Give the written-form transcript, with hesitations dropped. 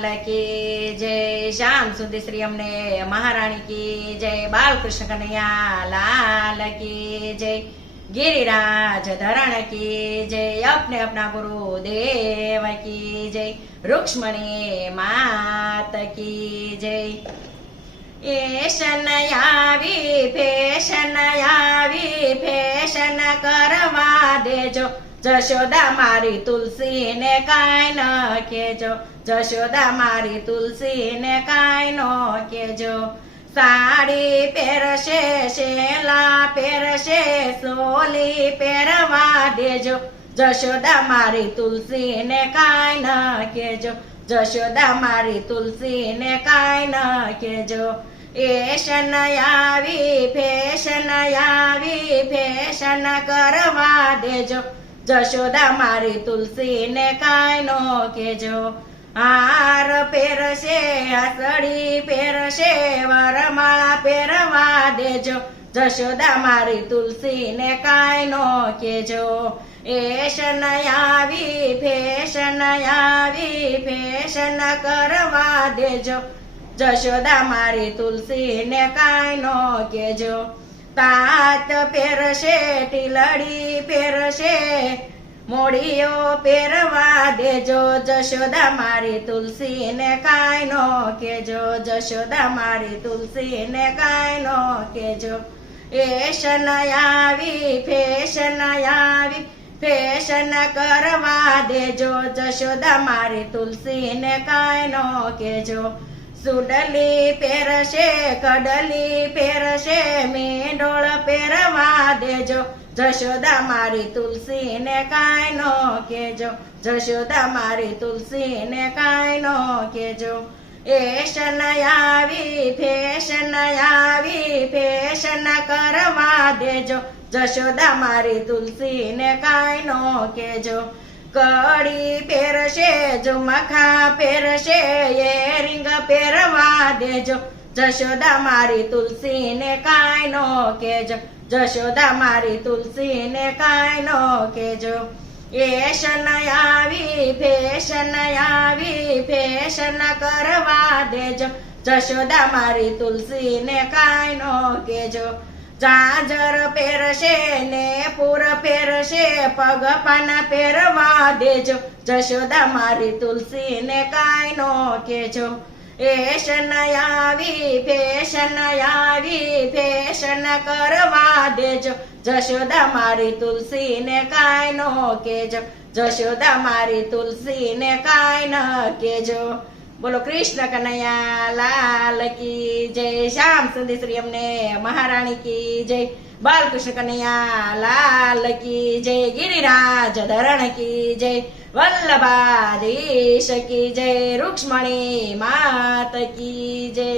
લાલ કી જય, શ્યામ સુંદર શ્રી અમને મહારાણી કી જય, બાલકૃષ્ણ કનૈયા લાલ કી જય, गिरिराज धरण की जय, अपने अपना गुरुदेव की जय, रुक्ष्मणी मात की जय। फैशन यावी फैशन करवा देजो, जशोदा मारी तुलसी ने काई न केजो, जशोदा मारी तुलसी ने काई न केजो। साड़ी પહેરશે શેલા પહેરશે સોલી પહેરવા દેજો, જશોદા મારી તુલસી ને કાઈ ન કેજો, જશોદા મારી તુલસી ને કાઈ ન કેજો। ફેશન આવી ફેશન કરવા દેજો, જશોદા મારી તુલસી ને કાઈ ન કેજો। હાર પહેરશે આસળી પહેરશે વરમાળા પહેરવા દેજો, જશોદા મારી તુલસી ને કાઈ નો કેજો। ફેશન આવી ફેશન કરવા દેજો, જશોદા મારી તુલસી ને કાઈ નો કેજો। તાત પહેરશે ટીલડી પહેરશે મોડીઓ પહેરવા દેજો, જશોદા મારી તુલસી ને કાઈ નો કેજો, જશોદા મારી તુલસી ને કાઈ નો કેજો। ફેશન આવી ફેશન કરવા દેજો, જશોદા મારી તુલસી ને કાઈ નો કેજો। સુડલી પહેરશે કડલી પહેરશે મેંડોળ પહેરવા દેજો, જશોદા મારી તુલસી ને કાઈ નો કેજો, જશોદા મારી તુલસી ને કાઈ નો કેજો। ફેશન આવી ફેશન કરવા દેજો, જશોદા મારી તુલસી ને કાઈ નો કેજો। કડી પહેરશે ઝુમખા પહેરશે એરિંગ પહેરવા દેજો, જશોદા મારી તુલસી ને કાઈ નો કેજો, જશોદા મારી તુલસી ને કાઈ નો કેજો। ફેશન આવી ફેશન કરવા દેજો, જશોદા મારી તુલસી ને કાઈ નો કેજો। ઝાંઝર પહેરશે ને પૂર પહેરશે પગ પાના પહેરવા દેજો, જશોદા મારી તુલસી ને કાઈ નો કેજો। ફેશન આવી ફેશન કરવા દેજો, જશોદા મારી તુલસી ને કાઈ નો કેજો, જશોદા મારી તુલસી ને કાઈ ન કેજો। બોલો કૃષ્ણ કનૈયા લાલ કી જય, શ્યામ સુંદર શ્રી અમને મહારાણી કી જય, બાલકૃષ્ણ કનૈયા લાલ કી જય, ગિરિરાજ ધરણ કી જય, વલ્લભાધીશ કી જય, રૂક્ષ્મણી માત કી જય।